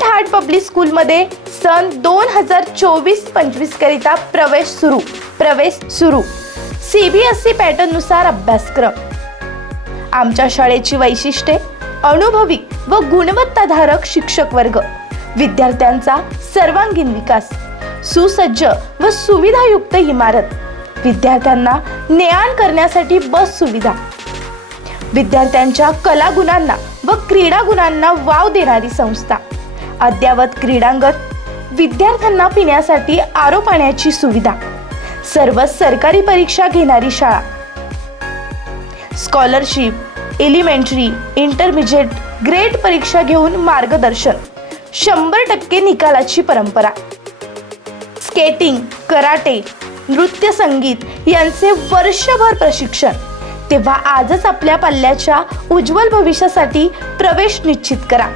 Secret heart public स्कूलमध्ये सन दोन हजार चोवीस पंचवीस करिता प्रवेश सुरू. प्रवेश सुरू. सी बी एस सी पॅटर्ननुसार अभ्यासक्रम. आमच्या शाळेची वैशिष्ट्ये अनुभवी व गुणवत्ताधारक शिक्षक वर्ग. विद्यार्थ्यांचा सर्वांगीण विकास सुसज्ज व सुविधायुक्त इमारत. विद्यार्थ्यांना ने आण करण्यासाठी बस सुविधा. विद्यार्थ्यांच्या कलागुणांना व क्रीडा गुणांना वाव देणारी संस्था. अद्ययावत क्रीडांगण विद्यार्थ्यांना पिण्यासाठी आरो पाण्याची सुविधा सर्व सरकारी परीक्षा घेणारी शाळा स्कॉलरशिप एलिमेंटरी इंटरमिजिएट ग्रेड परीक्षा घेऊन मार्गदर्शन शंभर टक्के निकालाची परंपरा. स्केटिंग कराटे नृत्य संगीत यांचे वर्षभर प्रशिक्षण तेव्हा आजच आपल्या पल्ल्याच्या उज्ज्वल भविष्यासाठी प्रवेश निश्चित करा.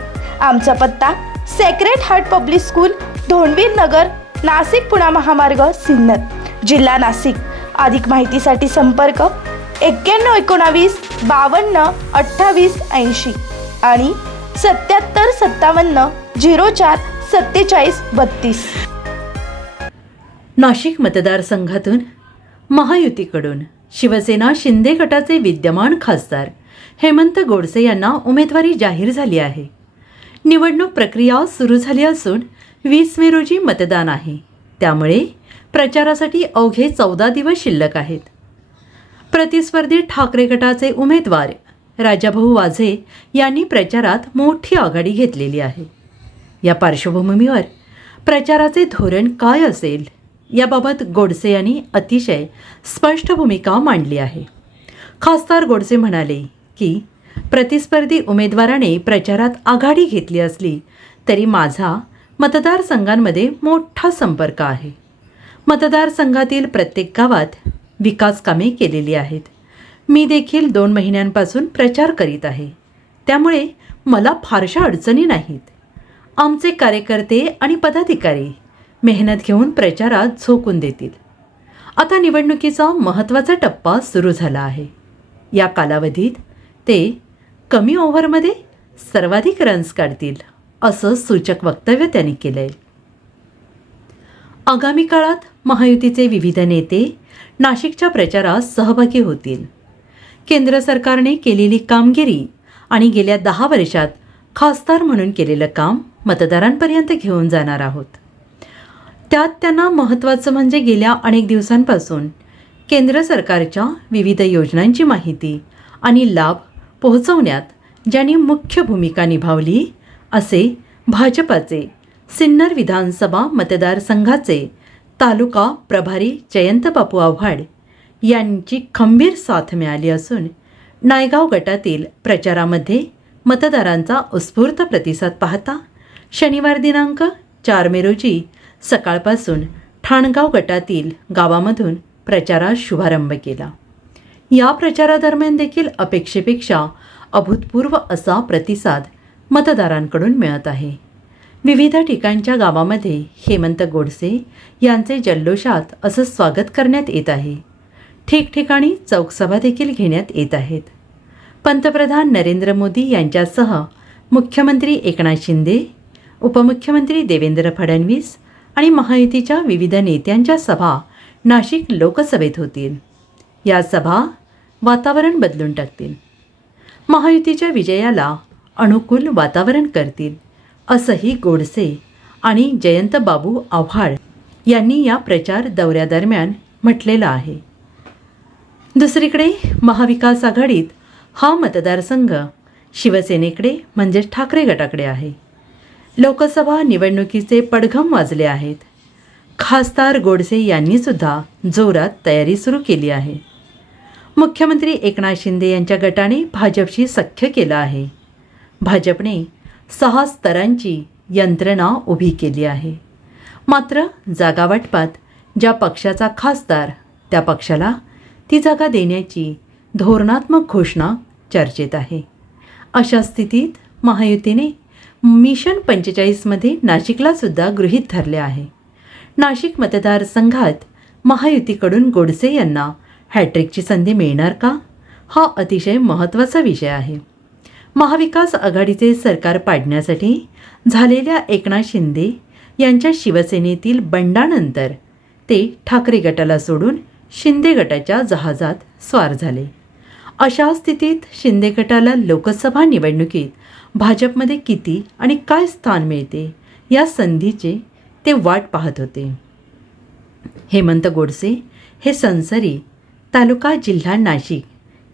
आमचा पत्ता Sacred Heart Public School Dhondvir Nagar Nashik Pune महामार्ग सिन्नर. जिल्हा नाशिक. अधिक माहितीसाठी संपर्क एक्क्याण्णव एकोणावीस बावन्न अठ्ठावीस ऐंशी आणि सत्याहत्तर सत्तावन्न झिरो चार सत्तेचाळीस बत्तीस. नाशिक मतदारसंघातून महायुतीकडून शिवसेना शिंदे गटाचे विद्यमान खासदार हेमंत गोडसे यांना उमेदवारी जाहीर झाली आहे. निवडणूक प्रक्रिया सुरू झाली असून वीस मे रोजी मतदान आहे. त्यामुळे प्रचारासाठी अवघे चौदा दिवस शिल्लक आहेत. प्रतिस्पर्धी ठाकरे गटाचे उमेदवार राजाभाऊ वाझे यांनी प्रचारात मोठी आघाडी घेतलेली आहे. या पार्श्वभूमीवर प्रचाराचे धोरण काय असेल याबाबत गोडसे यांनी अतिशय स्पष्ट भूमिका मांडली आहे. खासदार गोडसे म्हणाले की प्रतिस्पर्धी उमेदवाराने प्रचारात आघाडी घेतली असली तरी माझा मतदारसंघांमध्ये मोठा संपर्क आहे. मतदारसंघातील प्रत्येक गावात विकास कामे केलेली आहेत. मी देखील दोन महिन्यांपासून प्रचार करीत आहे. त्यामुळे मला फारशा अडचणी नाहीत. आमचे कार्यकर्ते आणि पदाधिकारी मेहनत घेऊन प्रचारात झोकून देतील. आता निवडणुकीचा महत्त्वाचा टप्पा सुरू झाला आहे. या कालावधीत ते कमी ओव्हरमध्ये सर्वाधिक रन्स काढतील असं सूचक वक्तव्य त्यांनी केलं आहे आगामी काळात महायुतीचे विविध नेते नाशिकच्या प्रचारात सहभागी होतील. केंद्र सरकारने केलेली कामगिरी आणि गेल्या दहा वर्षात खासदार म्हणून केलेलं काम मतदारांपर्यंत घेऊन जाणार आहोत. त्यात त्यांना महत्त्वाचं म्हणजे गेल्या अनेक दिवसांपासून केंद्र सरकारच्या विविध योजनांची माहिती आणि लाभ पोहोचवण्यात ज्यांनी मुख्य भूमिका निभावली असे भाजपाचे सिन्नर विधानसभा मतदारसंघाचे तालुका प्रभारी जयंत बापू आव्हाड यांची खंबीर साथ मिळाली असून नायगाव गटातील प्रचारामध्ये मतदारांचा उत्स्फूर्त प्रतिसाद पाहता शनिवार दिनांक चार मे रोजी सकाळपासून ठाणगाव गटातील गावामधून प्रचारास शुभारंभ केला. या प्रचारादरम्यान देखील अपेक्षेपेक्षा अभूतपूर्व असा प्रतिसाद मतदारांकडून मिळत आहे. विविध ठिकाणच्या गावामध्ये हेमंत गोडसे यांचे जल्लोषात असं स्वागत करण्यात येत आहे. ठिकठिकाणी चौकसभा देखील घेण्यात येत आहेत. पंतप्रधान नरेंद्र मोदी यांच्यासह मुख्यमंत्री एकनाथ शिंदे उपमुख्यमंत्री देवेंद्र फडणवीस आणि महायुतीच्या विविध नेत्यांच्या सभा नाशिक लोकसभेत होतील. या सभा वातावरण बदलून टाकतील. महायुतीच्या विजयाला अनुकूल वातावरण करतील असंही गोडसे आणि जयंत बाबू आव्हाड यांनी या प्रचार दौऱ्यादरम्यान म्हटलेलं आहे. दुसरीकडे महाविकास आघाडीत हा मतदारसंघ शिवसेनेकडे म्हणजेच ठाकरे गटाकडे आहे. लोकसभा निवडणुकीचे पडघम वाजले आहेत. खासदार गोडसे यांनीसुद्धा जोरात तयारी सुरू केली आहे. मुख्यमंत्री एकनाथ शिंदे यांच्या गटाने भाजपशी सख्य केलं आहे. भाजपने सहा स्तरांची यंत्रणा उभी केली आहे. मात्र जागावाटपात ज्या पक्षाचा खासदार त्या पक्षाला ती जागा देण्याची धोरणात्मक घोषणा चर्चेत आहे. अशा स्थितीत महायुतीने मिशन पंचेचाळीसमध्ये नाशिकलासुद्धा गृहीत धरले आहे. नाशिक मतदारसंघात महायुतीकडून गोडसे यांना हॅट्रिकची संधी मिळणार का? हा अतिशय महत्त्वाचा विषय आहे. महाविकास आघाडीचे सरकार पाडण्यासाठी झालेल्या एकनाथ शिंदे यांच्या शिवसेनेतील बंडानंतर ते ठाकरे गटाला सोडून शिंदे गटाच्या जहाजात स्वार झाले. अशा स्थितीत शिंदे गटाला लोकसभा निवडणुकीत भाजपमध्ये किती आणि काय स्थान मिळते या संधीचे ते वाट पाहत होते. हेमंत गोडसे हे संसरी तालुका जिल्हा नाशिक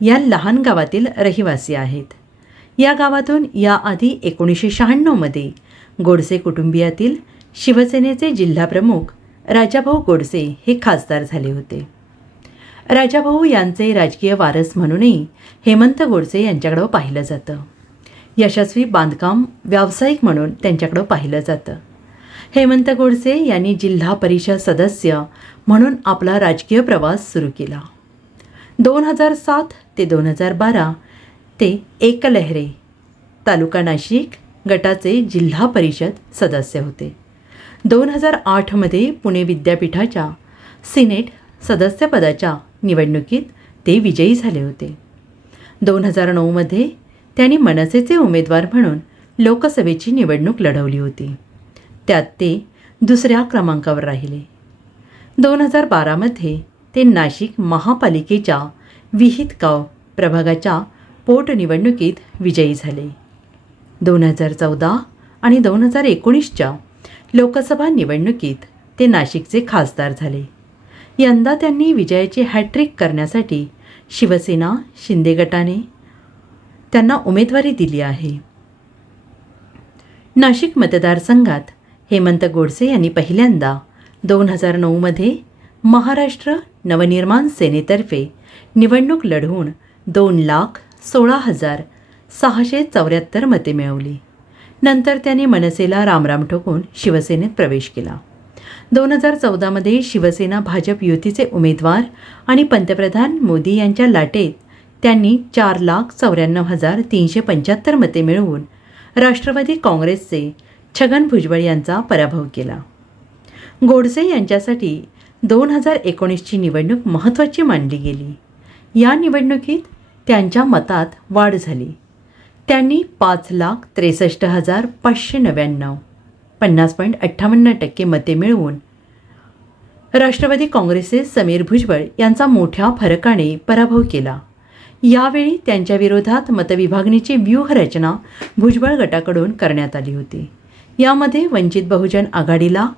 या लहान गावातील रहिवासी आहेत. या गावातून याआधी एकोणीसशे शहाण्णवमध्ये गोडसे कुटुंबियातील शिवसेनेचे जिल्हाप्रमुख राजाभाऊ गोडसे हे खासदार झाले होते. राजाभाऊ यांचे राजकीय वारस म्हणूनही हेमंत गोडसे यांच्याकडं पाहिलं जातं. यशस्वी बांधकाम व्यावसायिक म्हणून त्यांच्याकडं पाहिलं जातं. हेमंत गोडसे यांनी जिल्हा परिषद सदस्य म्हणून आपला राजकीय प्रवास सुरू केला. दोन हजार सात ते दोन हजार बारा ते एकलहरे. तालुका नाशिक गटाचे जिल्हा परिषद सदस्य होते. दोन हजार आठमध्ये पुणे विद्यापीठाच्या सिनेट सदस्यपदाच्या निवडणुकीत ते विजयी झाले होते. दोन हजार नऊमध्ये त्यांनी मनसेचे उमेदवार म्हणून लोकसभेची निवडणूक लढवली होती. त्यात ते दुसऱ्या क्रमांकावर राहिले. दोन हजार बारामध्ये ते नाशिक महापालिकेच्या विहितगाव प्रभागाच्या पोटनिवडणुकीत विजयी झाले. दोन हजार चौदा आणि दोन हजार एकोणीसच्या लोकसभा निवडणुकीत ते नाशिकचे खासदार झाले. यंदा त्यांनी विजयाची हॅट्रिक करण्यासाठी शिवसेना शिंदे गटाने त्यांना उमेदवारी दिली आहे. नाशिक मतदारसंघात हेमंत गोडसे यांनी पहिल्यांदा दोन हजार नऊमध्ये महाराष्ट्र नवनिर्माण सेनेतर्फे निवडणूक लढवून दोन लाख सोळा हजार सहाशे चौऱ्याहत्तर मते मिळवली. नंतर त्यांनी मनसेला रामराम ठोकून शिवसेनेत प्रवेश केला. दोन हजार चौदामध्ये शिवसेना भाजप युतीचे उमेदवार आणि पंतप्रधान मोदी यांच्या लाटेत त्यांनी चार लाख चौऱ्याण्णव हजार तीनशे पंच्याहत्तर मते मिळवून राष्ट्रवादी काँग्रेसचे छगन भुजबळ यांचा पराभव केला. गोडसे यांच्यासाठी दोन हजार एकोणीसची निवडणूक महत्त्वाची मानली गेली. या निवडणुकीत त्यांच्या मतात वाढ झाली. त्यांनी पाच लाख त्रेसष्ट हजार पाचशे नव्याण्णव पन्नास पॉईंट अठ्ठावन्न टक्के मते मिळवून राष्ट्रवादी काँग्रेसचे समीर भुजबळ यांचा मोठ्या फरकाने पराभव केला. यावेळी त्यांच्या विरोधात मतविभागणीची व्यूहरचना भुजबळ गटाकडून करण्यात आली होती. यामध्ये वंचित बहुजन आघाडीला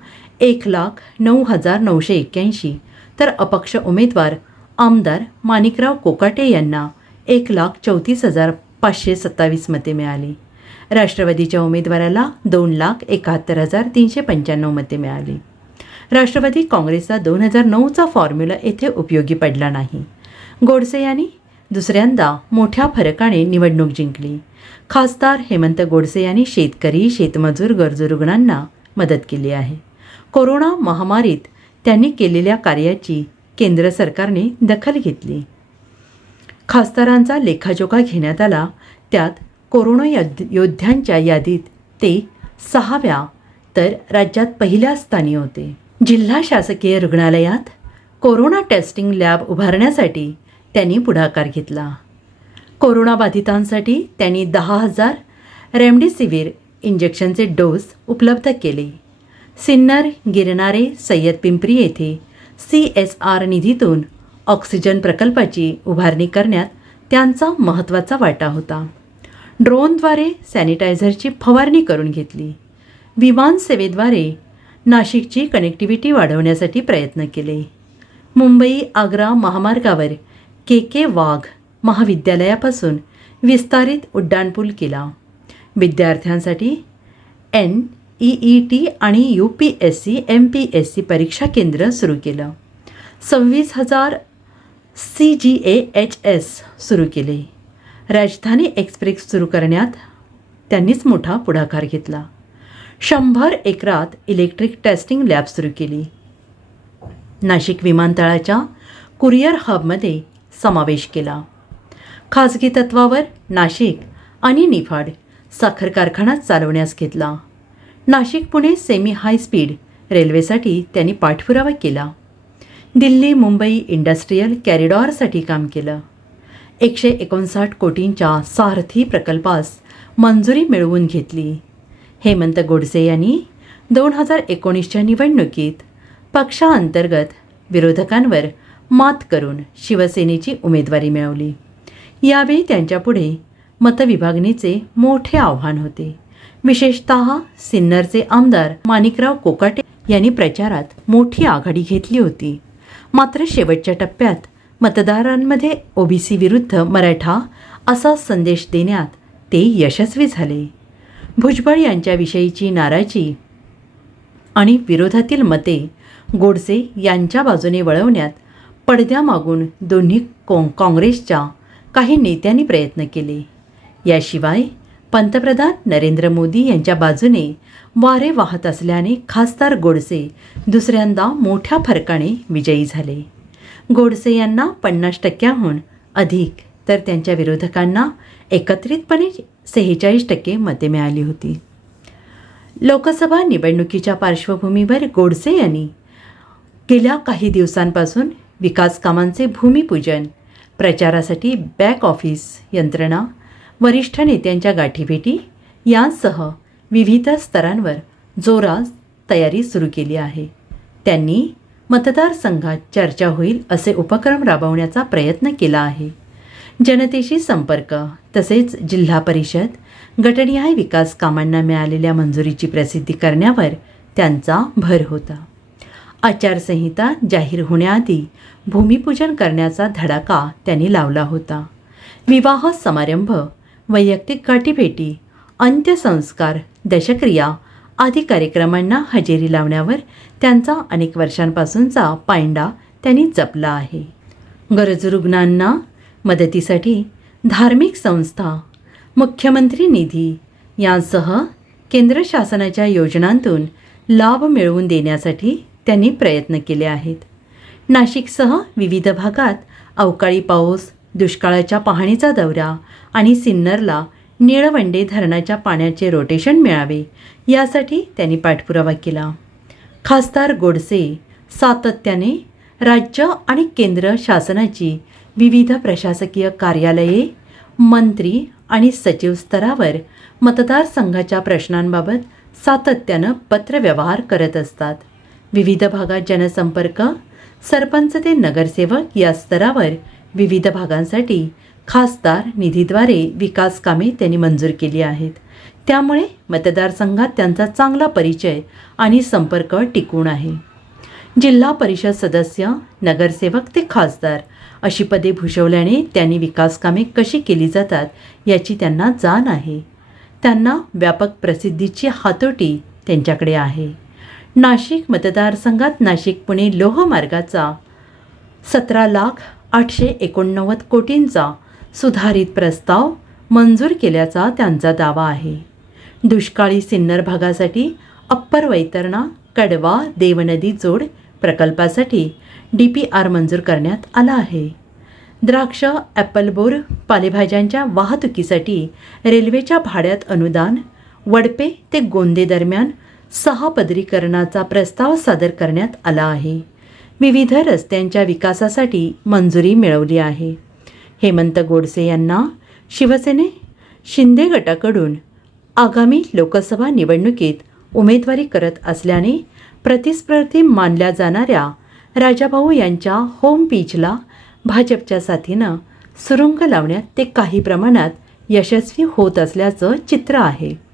एक लाख नऊ हजार नऊशे एक्क्याऐंशी. तर अपक्ष उमेदवार आमदार माणिकराव कोकाटे यांना एक लाख चौतीस हजार पाचशे सत्तावीस मते मिळाली. राष्ट्रवादीच्या उमेदवाराला दोन लाख एकाहत्तर हजार तीनशे पंच्याण्णव मते मिळाली. राष्ट्रवादी काँग्रेसचा दोन हजार नऊचा फॉर्म्युला येथे उपयोगी पडला नाही. गोडसे यांनी दुसऱ्यांदा मोठ्या फरकाने निवडणूक जिंकली. खासदार हेमंत गोडसे यांनी शेतकरी शेतमजूर गरजू रुग्णांना मदत केली आहे. कोरोना महामारीत त्यांनी केलेल्या कार्याची केंद्र सरकारने दखल घेतली. खासदारांचा लेखाजोखा घेण्यात आला त्यात कोरोना योद्ध योद्ध्यांच्या यादीत ते सहाव्या तर राज्यात पहिल्या स्थानी होते. जिल्हा शासकीय रुग्णालयात कोरोना टेस्टिंग लॅब उभारण्यासाठी त्यांनी पुढाकार घेतला. कोरोनाबाधितांसाठी त्यांनी दहा हजार रेमडेसिवीर इंजेक्शनचे डोस उपलब्ध केले. सिन्नर गिरणारे सय्यद पिंपरी येथे सी एस आर निधीतून ऑक्सिजन प्रकल्पाची उभारणी करण्यात त्यांचा महत्त्वाचा वाटा होता. ड्रोनद्वारे सॅनिटायझरची फवारणी करून घेतली. विमान सेवेद्वारे नाशिकची कनेक्टिव्हिटी वाढवण्यासाठी प्रयत्न केले. मुंबई आग्रा महामार्गावर के के वाघ महाविद्यालयापासून विस्तारित उड्डाणपूल केला. विद्यार्थ्यांसाठी एन ई ई टी आणि U P S C M P S C परीक्षा केंद्र सुरू केलं. सव्वीस हजार C G A H S सुरू केले. राजधानी एक्सप्रेस सुरू करण्यात त्यांनीच मोठा पुढाकार घेतला. शंभर एकरात इलेक्ट्रिक टेस्टिंग लॅब सुरू केली. नाशिक विमानतळाच्या कुरिअर हबमध्ये समावेश केला. खाजगी तत्वावर नाशिक आणि निफाड साखर कारखाना चालवण्यास घेतला. Nashik Pune semi high speed रेल्वेसाठी त्यांनी पाठपुरावा केला. दिल्ली मुंबई इंडस्ट्रीयल कॅरिडॉरसाठी काम केलं. एकशे एकोणसाठ कोटींच्या सारथी प्रकल्पास मंजुरी मिळवून घेतली. हेमंत गोडसे यांनी दोन हजार एकोणीसच्या निवडणुकीत पक्षांतर्गत विरोधकांवर मात करून शिवसेनेची उमेदवारी मिळवली. यावेळी त्यांच्यापुढे मतविभागणीचे मोठे आव्हान होते. विशेषत सिन्नरचे आमदार माणिकराव कोकाटे यांनी प्रचारात मोठी आघाडी घेतली होती. मात्र शेवटच्या टप्प्यात मतदारांमध्ये ओबीसी विरुद्ध मराठा असा संदेश देण्यात ते यशस्वी झाले. भुजबळ यांच्याविषयीची नाराजी आणि विरोधातील मते गोडसे यांच्या बाजूने वळवण्यात पडद्यामागून दोन्ही काँ काँग्रेसच्या काही नेत्यांनी प्रयत्न केले. याशिवाय पंतप्रधान नरेंद्र मोदी यांच्या बाजूने वारे वाहत असल्याने खासदार गोडसे दुसऱ्यांदा मोठ्या फरकाने विजयी झाले. गोडसे यांना पन्नास टक्क्याहून अधिक तर त्यांच्या विरोधकांना एकत्रितपणे सेहेचाळीस टक्के मते मिळाली होती. लोकसभा निवडणुकीच्या पार्श्वभूमीवर गोडसे यांनी गेल्या काही दिवसांपासून विकास कामांचे भूमिपूजन प्रचारासाठी बॅक ऑफिस यंत्रणा वरिष्ठ नेत्यांच्या गाठीभेटी यांसह विविध स्तरांवर जोरात तयारी सुरू केली आहे. त्यांनी मतदारसंघात चर्चा होईल असे उपक्रम राबवण्याचा प्रयत्न केला आहे. जनतेशी संपर्क तसेच जिल्हा परिषद गटनिहाय विकास कामांना मिळालेल्या मंजुरीची प्रसिद्धी करण्यावर त्यांचा भर होता. आचारसंहिता जाहीर होण्याआधी भूमिपूजन करण्याचा धडाका त्यांनी लावला होता. विवाह समारंभ वैयक्तिक गाठीभेटी अंत्यसंस्कार दशक्रिया आदी कार्यक्रमांना हजेरी लावण्यावर त्यांचा अनेक वर्षांपासूनचा पायंडा त्यांनी जपला आहे. गरजू रुग्णांना मदतीसाठी धार्मिक संस्था मुख्यमंत्री निधी यांसह केंद्र शासनाच्या योजनांतून लाभ मिळवून देण्यासाठी त्यांनी प्रयत्न केले आहेत. नाशिकसह विविध भागात अवकाळी पाऊस दुष्काळाच्या पाहणीचा दौरा आणि सिन्नरला निळवंडे धरणाच्या पाण्याचे रोटेशन मिळावे यासाठी त्यांनी पाठपुरावा केला. खासदार गोडसे सातत्याने राज्य आणि केंद्र शासनाची विविध प्रशासकीय कार्यालये मंत्री आणि सचिव स्तरावर मतदारसंघाच्या प्रश्नांबाबत सातत्यानं पत्रव्यवहार करत असतात. विविध भागात जनसंपर्क सरपंच ते नगरसेवक या स्तरावर विविध भागांसाठी खासदार निधीद्वारे विकास कामे त्यांनी मंजूर केली आहेत. त्यामुळे मतदारसंघात त्यांचा चांगला परिचय आणि संपर्क टिकून आहे. जिल्हा परिषद सदस्य नगरसेवक ते खासदार अशी पदे भूषवल्याने त्यांनी विकास कामे कशी केली जातात याची त्यांना जाण आहे. त्यांना व्यापक प्रसिद्धीची हातोटी त्यांच्याकडे आहे. नाशिक मतदारसंघात नाशिक पुणे लोहमार्गाचा सतरा लाख आठशे एकोणनव्वद कोटींचा सुधारित प्रस्ताव मंजूर केल्याचा त्यांचा दावा आहे. दुष्काळी सिन्नर भागासाठी अप्पर वैतरणा कडवा देवनदी जोड प्रकल्पासाठी डी पी आर मंजूर करण्यात आला आहे. द्राक्ष ॲपलबोर पालेभाज्यांच्या वाहतुकीसाठी रेल्वेच्या भाड्यात अनुदान वडपे ते गोंदे दरम्यान सहा पदरीकरणाचा प्रस्ताव सादर करण्यात आला आहे. विविध रस्त्यांच्या विकासासाठी मंजुरी मिळवली आहे. हेमंत गोडसे यांना शिवसेने शिंदे गटाकडून आगामी लोकसभा निवडणुकीत उमेदवारी करत असल्याने प्रतिस्पर्धी मानल्या जाणाऱ्या राजाभाऊ यांच्या होम पिचला भाजपच्या साथीनं सुरुंग लावण्यात ते काही प्रमाणात यशस्वी होत असल्याचं चित्र आहे.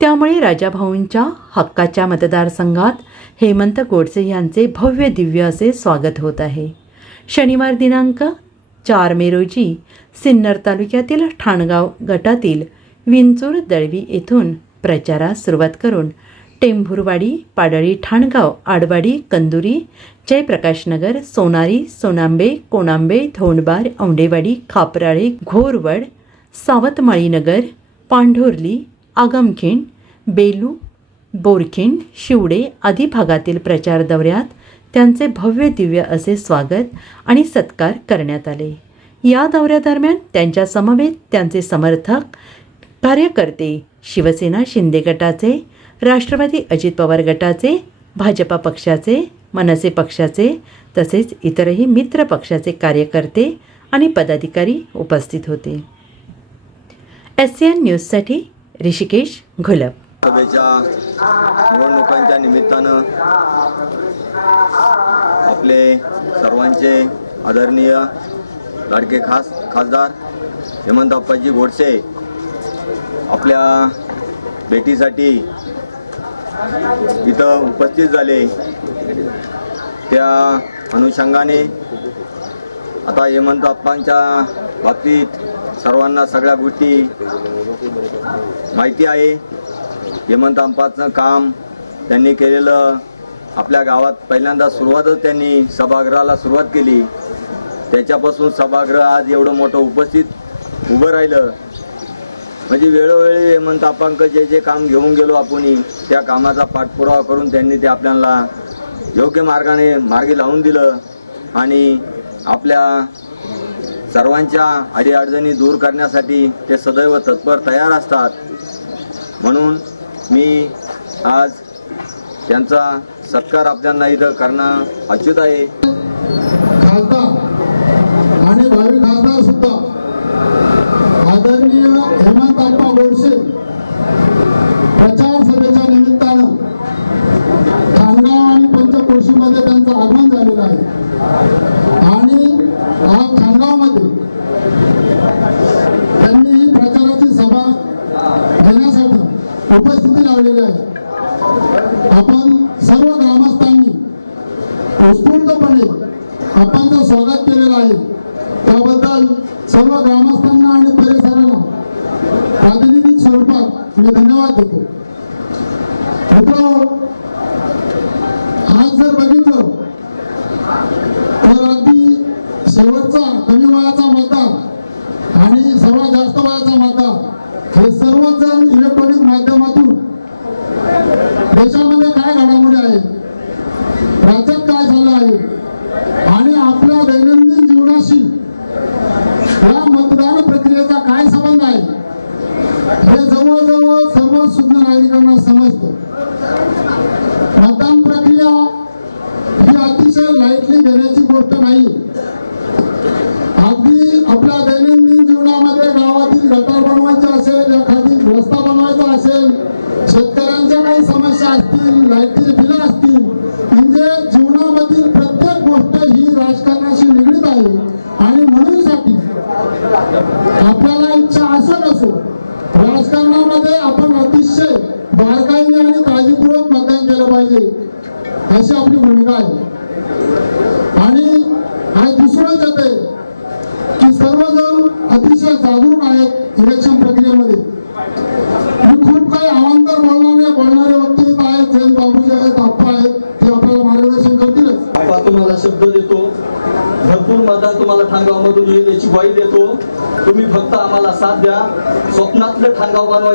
त्यामुळे राजाभाऊंच्या हक्काच्या मतदारसंघात हेमंत गोडसे यांचे भव्य दिव्य असे स्वागत होत आहे. शनिवार दिनांक चार मे रोजी सिन्नर तालुक्यातील ठाणगाव गटातील विंचूर दळवी येथून प्रचारास सुरुवात करून टेंभुरवाडी पाडळी ठाणगाव आडवाडी कंदुरी जयप्रकाशनगर सोनारी सोनांबे कोणांबे धोंडबार औंडेवाडी खापराळे घोरवड सावतमाळीनगर पांढुर्ली आगमखिंड बेलू बोरखिंड शिवडे आदी भागातील प्रचार दौऱ्यात त्यांचे भव्य दिव्य असे स्वागत आणि सत्कार करण्यात आले. या दौऱ्यादरम्यान त्यांच्या समवेत त्यांचे समर्थक कार्यकर्ते शिवसेना शिंदे गटाचे राष्ट्रवादी अजित पवार गटाचे भाजपा पक्षाचे मनसे पक्षाचे तसेच इतरही मित्र पक्षाचे कार्यकर्ते आणि पदाधिकारी उपस्थित होते. एस सी एन न्यूजसाठी ऋषिकेश घोलप. सभेच्या निवडणुकांच्या निमित्तानं आपले सर्वांचे आदरणीय लाडके खास खासदार हेमंत अप्पाजी गोडसे आपल्या भेटीसाठी इथं उपस्थित झाले. त्या अनुषंगाने आता हेमंत अप्पांच्या बाबतीत सर्वांना सगळ्या गोष्टी माहिती आहे. हेमंत अंपाचं काम त्यांनी केलेलं आपल्या गावात पहिल्यांदा सुरुवातच त्यांनी सभागृहाला सुरुवात केली. त्याच्यापासून सभागृह आज एवढं मोठं उपस्थित उभं राहिलं. म्हणजे वेळोवेळी हेमंत आपांक जे जे काम घेऊन गेलो आपण त्या कामाचा पाठपुरावा करून त्यांनी ते आपल्याला योग्य मार्गाने मार्गी लावून दिलं. आणि आपल्या सर्वांच्या अडीअडचणी दूर करण्यासाठी ते सदैव तत्पर तयार असतात. म्हणून मी आज त्यांचा सत्कार आपल्याला इथं करणं अचूत आहे. खासदार आणि भावी खासदार सुद्धा आदरणीय हेमंत आप्पा गोडसे प्रचार 我说。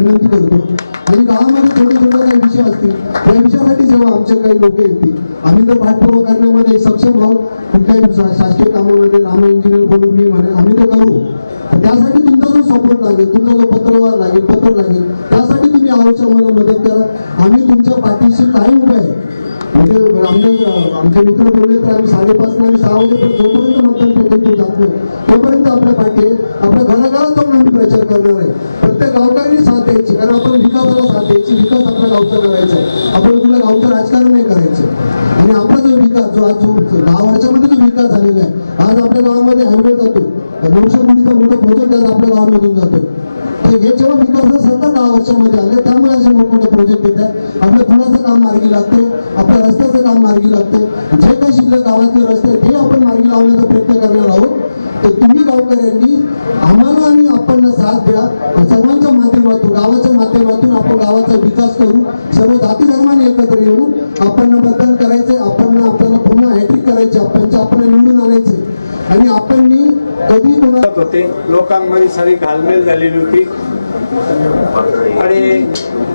विनंती करतो आणि गावामध्ये थोडे थोडे काही विषय असतील. त्या विषयासाठी जेव्हा आमच्या काही लोक येतील आम्ही तर पाठपुरावा करण्यामध्ये सक्षम आहोत. काही शासकीय शासन सतत दहा वर्षामध्ये आले त्यामुळे असे मोठमोठे प्रोजेक्ट येत आहेत आपलं पुण्याचं काम मार्गी लागते आपल्या रस्त्याचं काम मार्गी लागते जे काही शिल्लक गावातले रस्ते ते आपण मार्गी लावण्याचा प्रयत्न करणार आहोत. तर तुम्ही गावकऱ्यांनी आम्हाला आणि आपण साथ द्या. सर्वांच्या माध्यमातून गावाच्या माध्यमातून आपण गावाचा विकास करू. सर्व जाती धर्माने एकत्र येऊन आपण मतदान करायचे आपण आपल्याला पुन्हा हॅट्रिक करायचे आपण आपण निवडून आणायचे आणि आपण कधी होते. लोकांमध्ये सारी घालमेल झालेली होती. आणि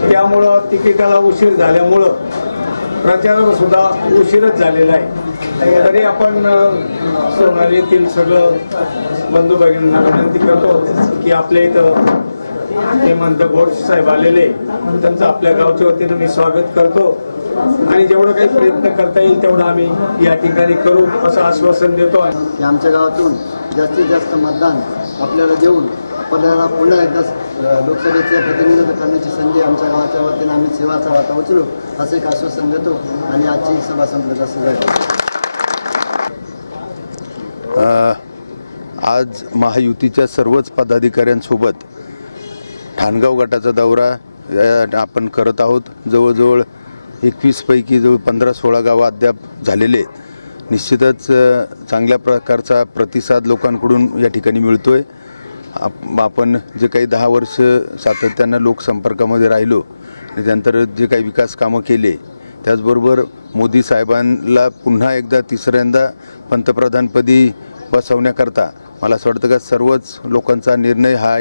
त्यामुळं तिकिटाला उशीर झाल्यामुळं प्रचार सुद्धा उशीरच झालेला आहे. तरी आपण सोनालीतील सगळं बंधू भगिनींना विनंती करतो की आपल्या इथं हेमंत गोड साहेब आलेले त्यांचं आपल्या गावच्या वतीनं मी स्वागत करतो. आणि जेवढं काही प्रयत्न करता येईल तेवढं आम्ही या ठिकाणी करू असं आश्वासन देतो. आमच्या गावातून जास्तीत जास्त मतदान आपल्याला देऊन आपल्याला पुन्हा एकदा लोकसभेचं प्रतिनिधित्व करण्याची संधी आमच्या गावाच्या वतीनं आम्ही सेवाचा वाटा उचलू असं एक आश्वासन देतो आणि आजची सभा संपल्याचं असं आज महायुतीच्या सर्वच पदाधिकाऱ्यांसोबत ठाणगाव गटाचा दौरा आपण करत आहोत. जवळजवळ एकवीसपैकी जवळ पंधरा सोळा गावं अद्याप झालेले निश्चितच चांगल्या प्रकारचा प्रतिसाद लोकांकडून या ठिकाणी मिळतो आहे आप आपण जे काही दहा वर्ष सातत्यानं लोकसंपर्कामध्ये राहिलो आणि त्यानंतर जे काही विकास कामं केले त्याचबरोबर मोदी साहेबांना पुन्हा एकदा तिसऱ्यांदा पंतप्रधानपदी बसवण्याकरता मला असं वाटतं का सर्वच लोकांचा निर्णय हा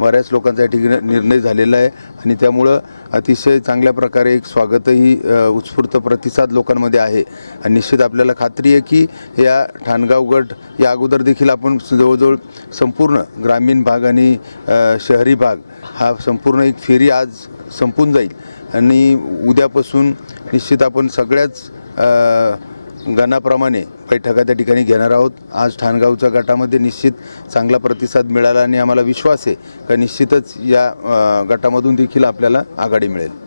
बऱ्याच लोकांचा या ठिकाणी निर्णय झालेला आहे. आणि त्यामुळं अतिशय चांगल्या प्रकारे एक स्वागतही उत्स्फूर्त प्रतिसाद लोकांमध्ये आहे. आणि निश्चित आपल्याला खात्री आहे की या ठाणगाव गट या अगोदर देखील आपण जवळजवळ संपूर्ण ग्रामीण भाग आणि शहरी भाग हा संपूर्ण एक फेरी आज संपून जाईल. आणि उद्यापासून निश्चित आपण सगळ्याच गणाप्रमाणे बैठका त्या ठिकाणी घेणार आहोत. आज ठाणगावच्या गटामध्ये निश्चित चांगला प्रतिसाद मिळाला आणि आम्हाला विश्वास आहे का निश्चितच या गटामधून देखील आपल्याला आघाडी मिळेल.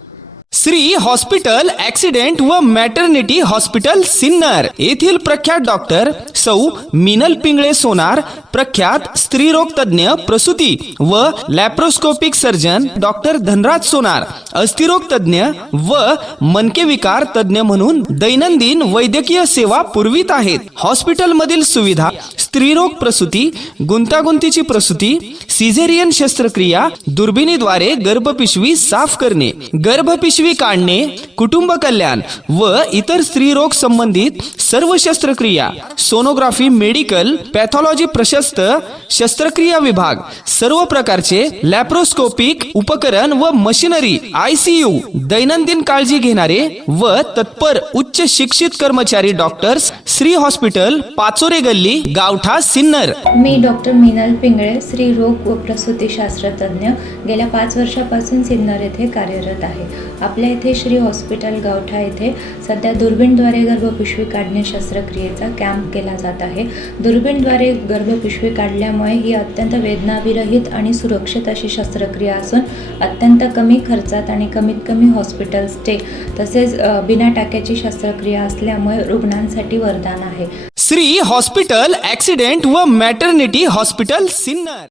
श्री हॉस्पिटल ॲक्सिडेंट व मॅटर्निटी हॉस्पिटल सिन्नर येथील प्रख्यात डॉक्टर सौ मिनल पिंगळे सोनार प्रख्यात स्त्रीरोग तज्ज्ञ प्रसूती व laparoscopic surgeon doctor Dhanraj Sonar अस्थिरोग तज्ज्ञ व मनके विकार तज्ज्ञ म्हणून दैनंदिन वैद्यकीय सेवा पुरवित आहेत. हॉस्पिटलमधील सुविधा स्त्रीरोग प्रसूती गुंतागुंतीची प्रसूती सिझेरियन शस्त्रक्रिया दुर्बिणीद्वारे गर्भपिशवी साफ करणे गर्भपिशवी काढणे कुटुंब कल्याण व इतर स्त्रीरोग संबंधित सर्व शस्त्रक्रिया सोनोग्राफी मेडिकल पॅथॉलॉजी प्रशस्त शस्त्रक्रिया विभाग सर्व प्रकारचे लॅप्रोस्कोपिक उपकरण व मशिनरी आयसीयू दैनंदिन काळजी घेणारे व तत्पर उच्च शिक्षित कर्मचारी डॉक्टर्स श्री हॉस्पिटल पाचोरे गल्ली गावठा सिन्नर. मी डॉक्टर मीनल पिंगळे श्री रोग व प्रसूतीशास्त्रतज्ञ गेल्या पाच वर्षापासून सिन्नर येथे कार्यरत आहे. आपल्या इथे श्री हॉस्पिटल गावठा येथे सध्या दुर्बीणद्वारे गर्भपिशवी काढणे शस्त्रक्रियेचा कॅम्प केला जात आहे. दुर्बीणद्वारे गर्भपिशवी काढल्यामुळे ही अत्यंत वेदनाविरहित आणि सुरक्षित अशी शस्त्रक्रिया असून अत्यंत कमी खर्चात आणि कमीत कमी हॉस्पिटल स्टे तसेच बिना टाक्याची शस्त्र शस्त्रक्रिया असल्यामुळे रुग्णांसाठी वरदान आहे. श्री हॉस्पिटल ॲक्सिडेंट व मॅटर्निटी हॉस्पिटल सिन्नर.